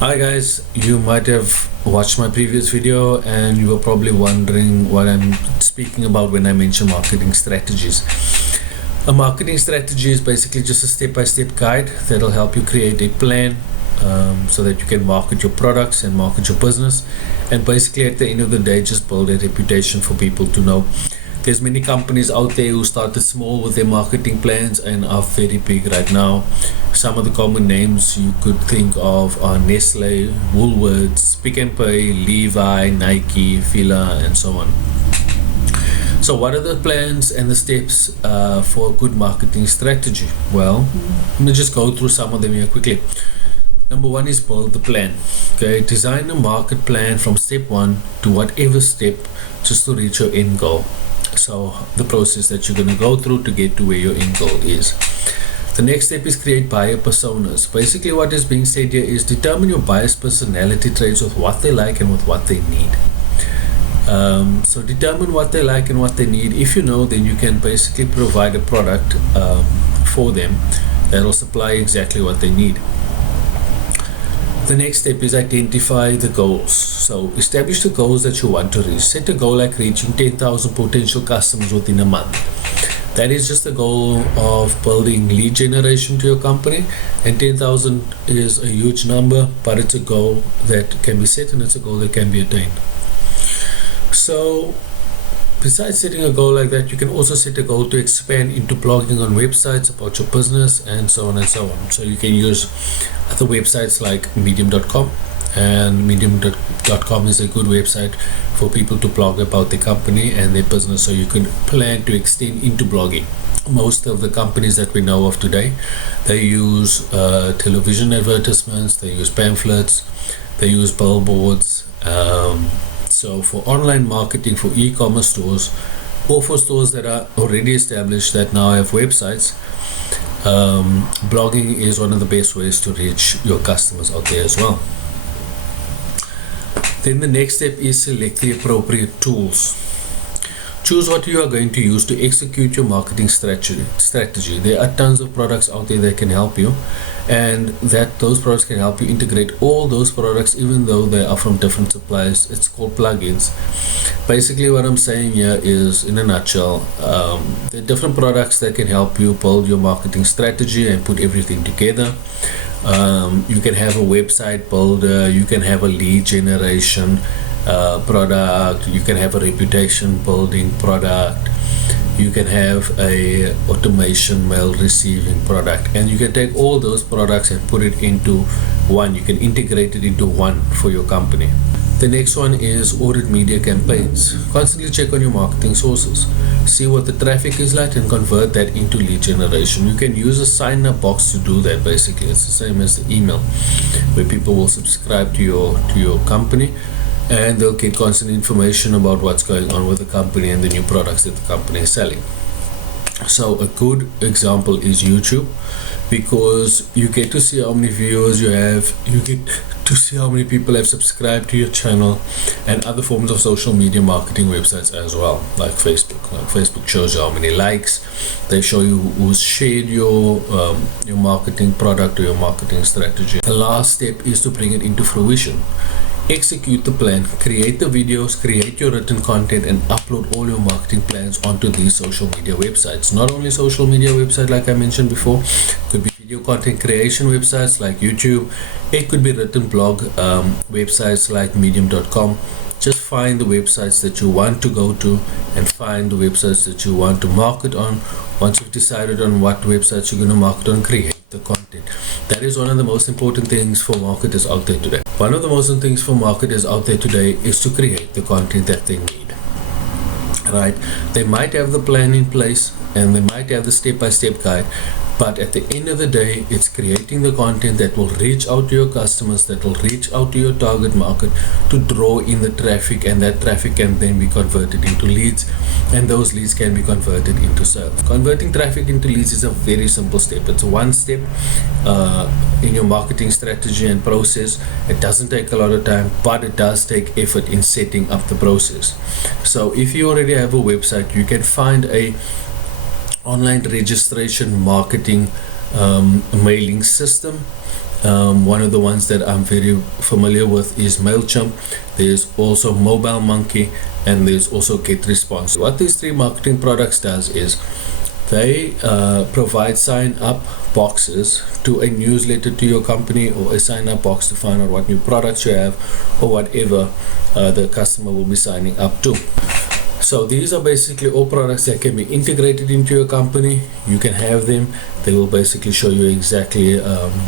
Hi guys, you might have watched my previous video and you were probably wondering what I'm speaking about when I mention marketing strategies. A marketing strategy is basically just a step-by-step guide that'll help you create a plan so that you can market your products and market your business, and basically at the end of the day just build a reputation for people to know. There's many companies out there who started small with their marketing plans and are very big right now. Some of the common names you could think of are Nestle, Woolworths, Pick n Pay, Levi, Nike, Fila, and so on. So what are the plans and the steps for a good marketing strategy? Well, let me just go through some of them here quickly. Number one is build the plan. Okay, design a market plan from step one to whatever step just to reach your end goal. So the process that you're going to go through to get to where your end goal is. The next step is create buyer personas. Basically what is being said here is determine your buyer's personality traits with what they like and with what they need. So determine what they like and what they need. If you know, then you can basically provide a product for them that will supply exactly what they need. The next step is identify the goals. So establish the goals that you want to reach. Set a goal like reaching 10,000 potential customers within a month. That is just the goal of building lead generation to your company, and 10,000 is a huge number, but it's a goal that can be set and it's a goal that can be attained. So besides setting a goal like that, you can also set a goal to expand into blogging on websites about your business and so on and so on. So you can use other websites like medium.com, and medium.com is a good website for people to blog about their company and their business. So you can plan to extend into blogging. Most of the companies that we know of today, they use television advertisements, they use pamphlets, they use billboards. So for online marketing, for e-commerce stores, or for stores that are already established that now have websites, blogging is one of the best ways to reach your customers out there as well. Then the next step is select the appropriate tools. Choose what you are going to use to execute your marketing strategy. There are tons of products out there that can help you, and that those products can help you integrate all those products even though they are from different suppliers. It's called plugins. Basically what I'm saying here is, in a nutshell, there are different products that can help you build your marketing strategy and put everything together. You can have a website builder, you can have a lead generation product, you can have a reputation building product, you can have a automation mail receiving product, and you can take all those products and put it into one. You can integrate it into one for your company. The next one is audit media campaigns. Constantly check on your marketing sources. See what the traffic is like and convert that into lead generation. You can use a sign up box to do that. Basically it's the same as the email, where people will subscribe to your company and they'll get constant information about what's going on with the company and the new products that the company is selling. So a good example is YouTube, because you get to see how many viewers you have, you get to see how many people have subscribed to your channel, and other forms of social media marketing websites as well, like Facebook. Like Facebook shows you how many likes, they show you who's shared your marketing product or your marketing strategy. The last step is to bring it into fruition. Execute the plan, create the videos, create your written content, and upload all your marketing plans onto these social media websites. Not only social media website like I mentioned before, it could be video content creation websites like YouTube, it could be written blog websites like medium.com. Just find the websites that you want to go to and find the websites that you want to market on. Once you've decided on what websites you're going to market on, create the content. That is one of the most important things for marketers out there today. One of the most important things for marketers out there today is to create the content that they need. Right? They might have the plan in place and they might have the step-by-step guide, but at the end of the day, it's creating the content that will reach out to your customers, that will reach out to your target market to draw in the traffic, and that traffic can then be converted into leads, and those leads can be converted into sales. Converting traffic into leads is a very simple step. It's one step in your marketing strategy and process. It doesn't take a lot of time, but it does take effort in setting up the process. So if you already have a website, you can find a online registration marketing mailing system One of the ones that I'm very familiar with is MailChimp. There's also Mobile Monkey, and there's also GetResponse. What these three marketing products does is they provide sign-up boxes to a newsletter to your company, or a sign-up box to find out what new products you have, or whatever the customer will be signing up to. So these are basically all products that can be integrated into your company. You can have them. They will basically show you exactly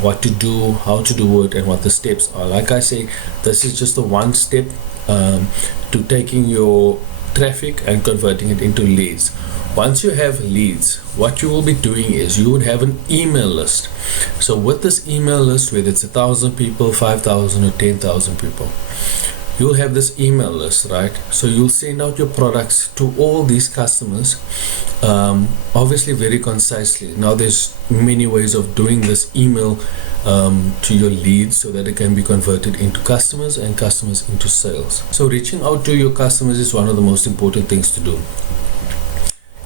what to do, how to do it, and what the steps are. Like I say, this is just the one step to taking your traffic and converting it into leads. Once you have leads, what you will be doing is you would have an email list. So with this email list, whether it's 1,000 people, 5,000 or 10,000 people, you'll have this email list, right? So you'll send out your products to all these customers, obviously very concisely. Now there's many ways of doing this email to your leads so that it can be converted into customers and customers into sales. So reaching out to your customers is one of the most important things to do.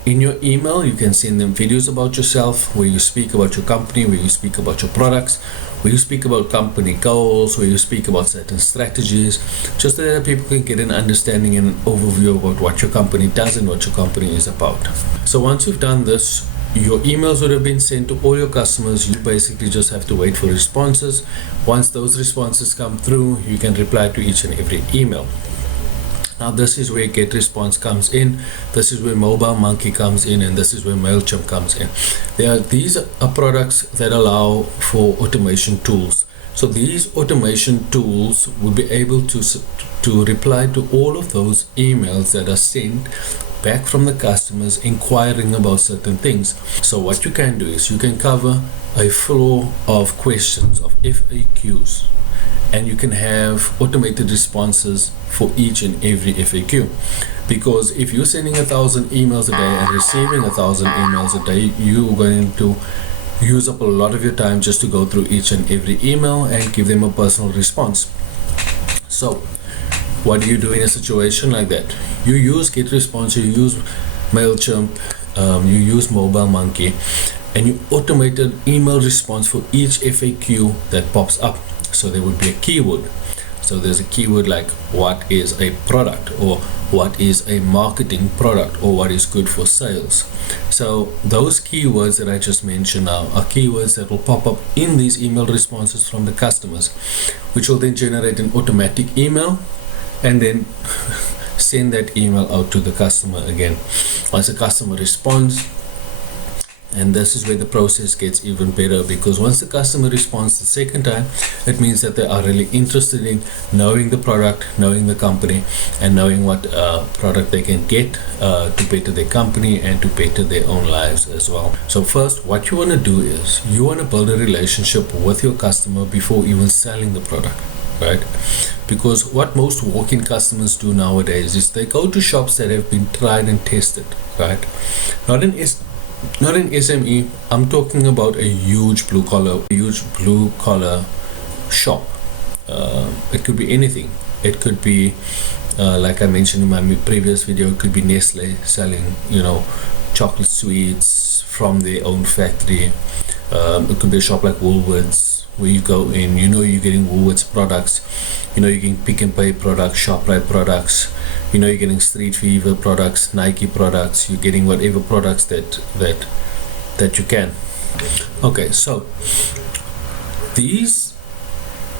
In your email, you can send them videos about yourself, where you speak about your company, where you speak about your products, where you speak about company goals, where you speak about certain strategies, just so that people can get an understanding and an overview about what your company does and what your company is about. So once you've done this, your emails would have been sent to all your customers. You basically just have to wait for responses. Once those responses come through, you can reply to each and every email. Now this is where GetResponse comes in, this is where Mobile Monkey comes in, and this is where MailChimp comes in. These are products that allow for automation tools. So these automation tools will be able to reply to all of those emails that are sent back from the customers inquiring about certain things. So what you can do is you can cover a flow of questions, of FAQs, and you can have automated responses for each and every FAQ. Because if you're sending 1,000 emails a day and receiving 1,000 emails a day, you're going to use up a lot of your time just to go through each and every email and give them a personal response. So what do you do in a situation like that? You use GetResponse, you use MailChimp, you use Mobile Monkey, and you automate an email response for each FAQ that pops up. So there would be a keyword. So there's a keyword like what is a product, or what is a marketing product, or what is good for sales. So those keywords that I just mentioned now are keywords that will pop up in these email responses from the customers, which will then generate an automatic email and then send that email out to the customer again. Once the customer responds, and this is where the process gets even better, because once the customer responds the second time, it means that they are really interested in knowing the product, knowing the company, and knowing what product they can get to better their company and to better their own lives as well. So first, what you want to do is you want to build a relationship with your customer before even selling the product, right? Because what most walk-in customers do nowadays is they go to shops that have been tried and tested, right? Not an SME, I'm talking about a huge blue collar shop. It could be anything. It could be, like I mentioned in my previous video, it could be Nestle selling, chocolate sweets from their own factory. It could be a shop like Woolworths, where you go in, you're getting Woolworths products, you're getting Pick n Pay products, ShopRite products, you're getting Street Fever products, Nike products, you're getting whatever products that you can. Okay, so these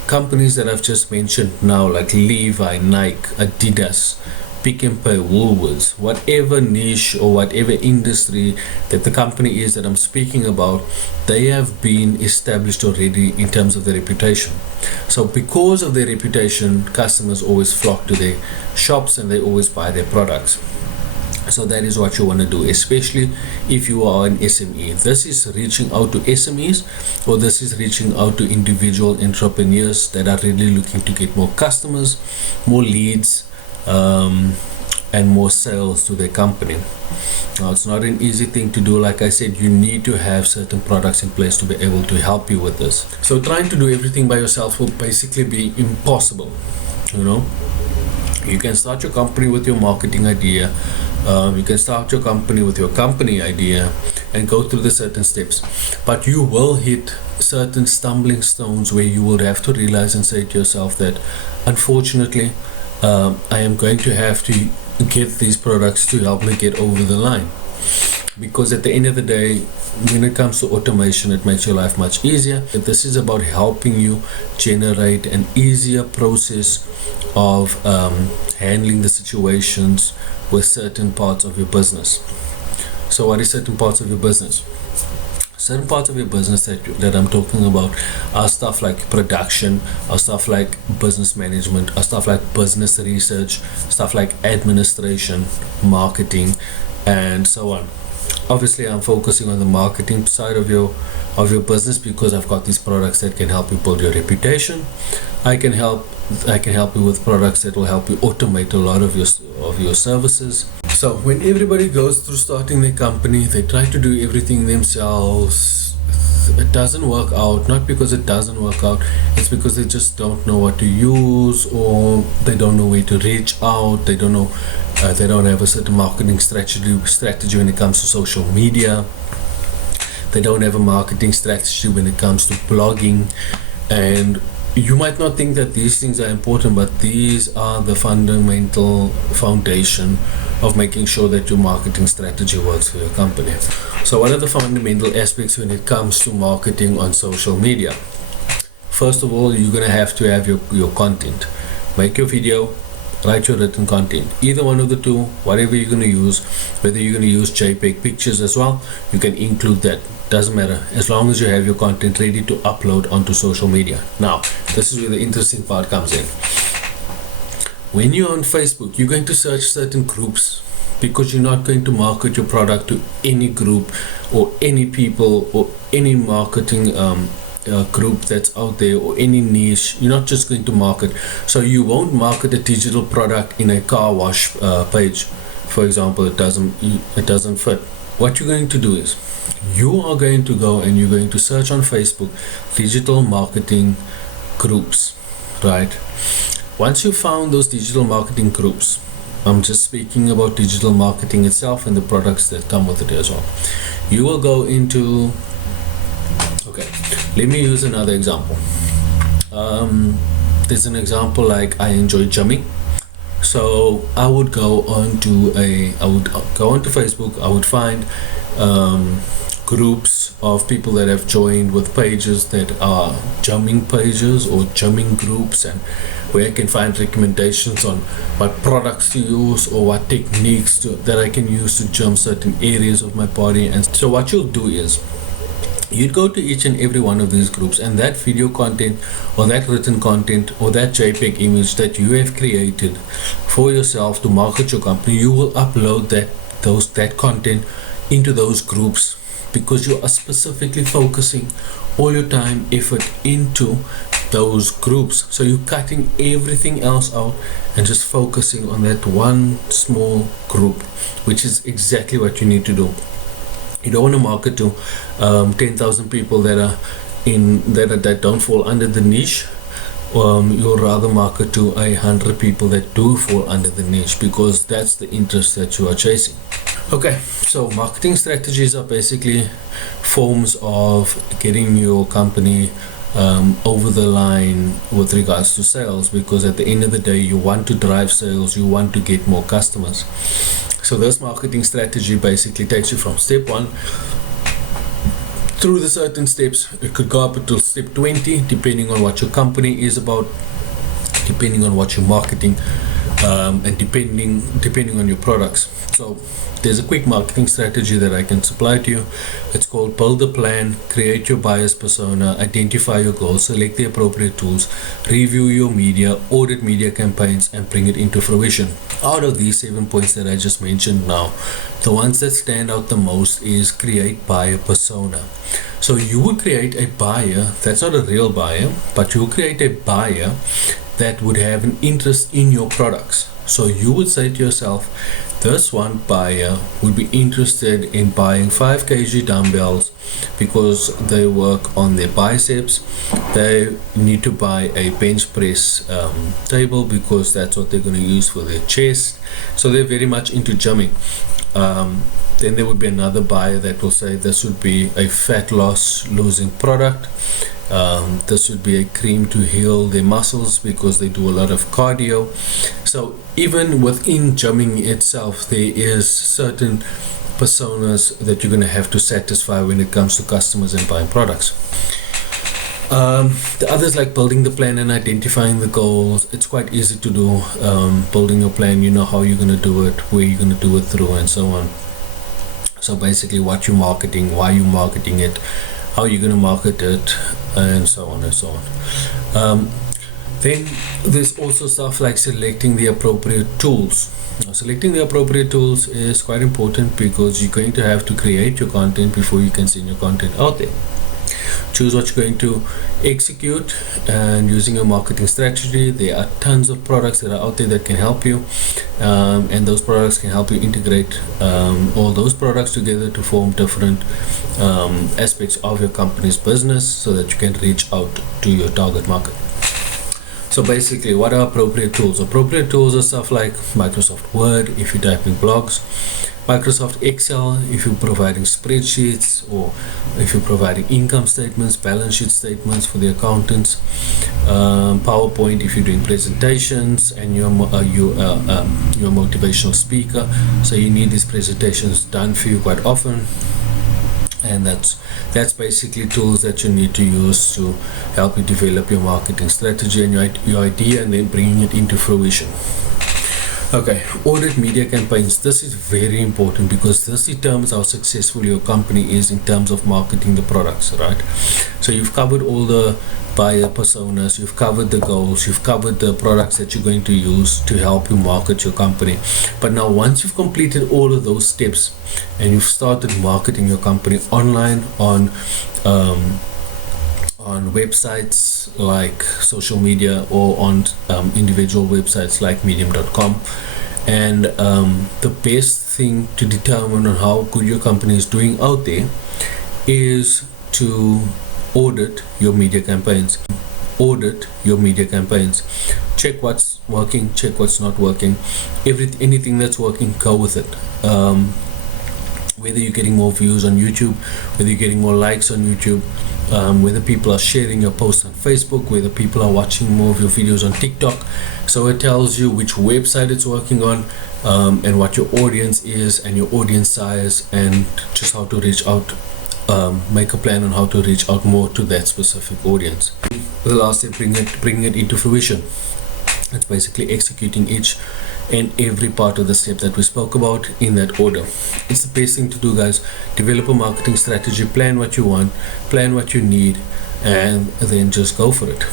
companies that I've just mentioned now, like Levi, Nike, Adidas, Pick n Pay, Woolworths, whatever niche or whatever industry that the company is that I'm speaking about, they have been established already in terms of their reputation. So because of their reputation, customers always flock to their shops and they always buy their products. So that is what you want to do, especially if you are an SME. This is reaching out to SMEs, or this is reaching out to individual entrepreneurs that are really looking to get more customers, more leads, and more sales to their company. Now, it's not an easy thing to do. Like I said, you need to have certain products in place to be able to help you with this. So trying to do everything by yourself will basically be impossible. You can start your company with your marketing idea. You can start your company with your company idea. and go through the certain steps. But you will hit certain stumbling stones where you will have to realize and say to yourself that unfortunately I am going to have to get these products to help me get over the line. Because at the end of the day, when it comes to automation, it makes your life much easier. This is about helping you generate an easier process of handling the situations with certain parts of your business. So what is certain parts of your business? Certain parts of your business that I'm talking about are stuff like production, are stuff like business management, are stuff like business research, stuff like administration, marketing, and so on. Obviously, I'm focusing on the marketing side of your business because I've got these products that can help you build your reputation. I can help you with products that will help you automate a lot of your services. So when everybody goes through starting their company, they try to do everything themselves. It doesn't work out, not because it doesn't work out, it's because they just don't know what to use, or they don't know where to reach out. They don't know, they don't have a certain marketing strategy when it comes to social media. They don't have a marketing strategy when it comes to blogging. And you might not think that these things are important, but these are the fundamental foundation of making sure that your marketing strategy works for your company. So what are the fundamental aspects when it comes to marketing on social media? First of all, you're going to have your content. Make your video, write your written content. Either one of the two, whatever you're going to use, whether you're going to use JPEG pictures as well, you can include that. Doesn't matter, as long as you have your content ready to upload onto social media. Now, this is where the interesting part comes in. When you're on Facebook, you're going to search certain groups because you're not going to market your product to any group or any people or any marketing group that's out there or any niche. You're not just going to market. So you won't market a digital product in a car wash page, for example. It doesn't fit. What you're going to do is you are going to go and you're going to search on Facebook digital marketing groups, right? Once you found those digital marketing groups, I'm just speaking about digital marketing itself and the products that come with it as well. You will go into, okay, let me use another example. There's an example like I enjoy gymming. So I would go onto Facebook. I would find groups of people that have joined with pages that are gymming pages or gymming groups, and where I can find recommendations on what products to use or what techniques that I can use to gym certain areas of my body. And so what you'll do is you'd go to each and every one of these groups, and that video content or that written content or that JPEG image that you have created for yourself to market your company, you will upload that content into those groups, because you are specifically focusing all your time, effort into those groups. So you're cutting everything else out and just focusing on that one small group, which is exactly what you need to do. You don't want to market to 10,000 people that don't fall under the niche. You'll rather market to 100 people that do fall under the niche, because that's the interest that you are chasing. Okay, so marketing strategies are basically forms of getting your company over the line with regards to sales, because at the end of the day you want to drive sales, you want to get more customers. So this marketing strategy basically takes you from step 1 through the certain steps. It could go up until step 20 depending on what your company is about, depending on what you're marketing, and depending on your products. So there's a quick marketing strategy that I can supply to you. It's called build a plan, create your buyer's persona, identify your goals, select the appropriate tools, review your media, audit media campaigns, and bring it into fruition. Out of these 7 points that I just mentioned now, the ones that stand out the most is create buyer persona. So you would create a buyer that's not a real buyer, but you will create a buyer that would have an interest in your products. So you would say to yourself, this one buyer would be interested in buying 5 kg dumbbells because they work on their biceps. They need to buy a bench press table because that's what they're going to use for their chest. So they're very much into gymming. Then there would be another buyer that will say this would be a fat loss losing product. This would be a cream to heal their muscles because they do a lot of cardio. So even within gymming itself, there is certain personas that you're going to have to satisfy when it comes to customers and buying products. The others, like building the plan and identifying the goals, it's quite easy to do. Building your plan, you know how you're going to do it, where you're going to do it through, and so on. So basically what you're marketing, why you're marketing it, how you're going to market it, and so on and so on. Then there's also stuff like selecting the appropriate tools. Now, selecting the appropriate tools is quite important because you're going to have to create your content before you can send your content out there. Choose what you're going to execute, and using your marketing strategy, there are tons of products that are out there that can help you, and those products can help you integrate all those products together to form different aspects of your company's business so that you can reach out to your target market. So basically, what are appropriate tools? Appropriate tools are stuff like Microsoft Word if you're typing blogs, Microsoft Excel if you're providing spreadsheets, or if you're providing income statements, balance sheet statements for the accountants, PowerPoint if you're doing presentations and you're a motivational speaker, so you need these presentations done for you quite often. And that's basically tools that you need to use to help you develop your marketing strategy and your idea, and then bringing it into fruition. Okay, audit media campaigns. This is very important because this determines how successful your company is in terms of marketing the products, right? So you've covered all the buyer personas, you've covered the goals, you've covered the products that you're going to use to help you market your company. But now once you've completed all of those steps and you've started marketing your company online on websites like social media, or on individual websites like medium.com, and the best thing to determine on how good your company is doing out there is to audit your media campaigns. Audit your media campaigns. Check what's working, check what's not working. Anything that's working, go with it. Whether you're getting more views on YouTube, whether you're getting more likes on YouTube, whether people are sharing your posts on Facebook, whether people are watching more of your videos on TikTok. So it tells you which website it's working on, and what your audience is and your audience size, and just how to reach out. Make a plan on how to reach out more to that specific audience. The last step, bringing it into fruition. It's basically executing each and every part of the step that we spoke about in that order. It's the best thing to do, guys. Develop a marketing strategy, plan what you want, plan what you need, and then just go for it.